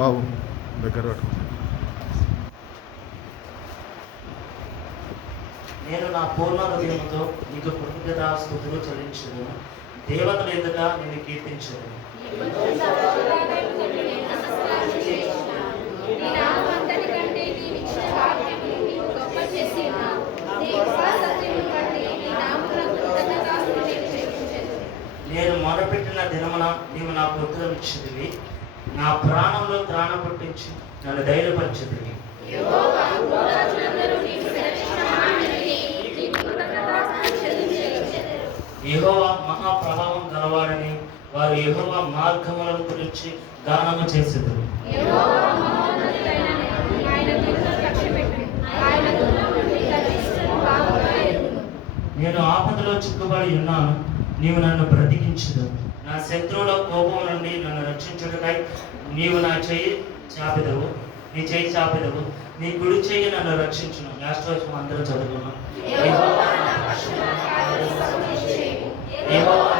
బాబు దగ్గర నేను నా పూర్ణ హృదయంతో నీకు కృతజ్ఞతాస్తుతులు చెల్లించదును. దేవతల ఎదుట నేను కీర్తించదు. నేను మొదలుపెట్టిన దినమున నీవు నాకు ఉత్తరం ఇచ్చిదివి. నా ప్రాణంలో త్రాణ పుట్టించి నన్ను ధైర్యపరిచిదివి. యెహోవా మహాప్రభావం గలవాడని వారు యెహోవా మార్గములను గురించి గానము చేసేది. నేను ఆపదలో చిక్కుబడి ఉన్నాను, నీవు నన్ను బ్రతికించదు. నా శత్రువుల కోపం నుండి నన్ను రక్షించుటకై నీవు నా చెయ్యి చాపెదవు. నీ చెయ్యి చాపెదవు, నీ కుడి చెయ్యి నన్ను రక్షించును. లాస్ట్ రోజు అందరూ చదువుకున్నాం. యెహోవా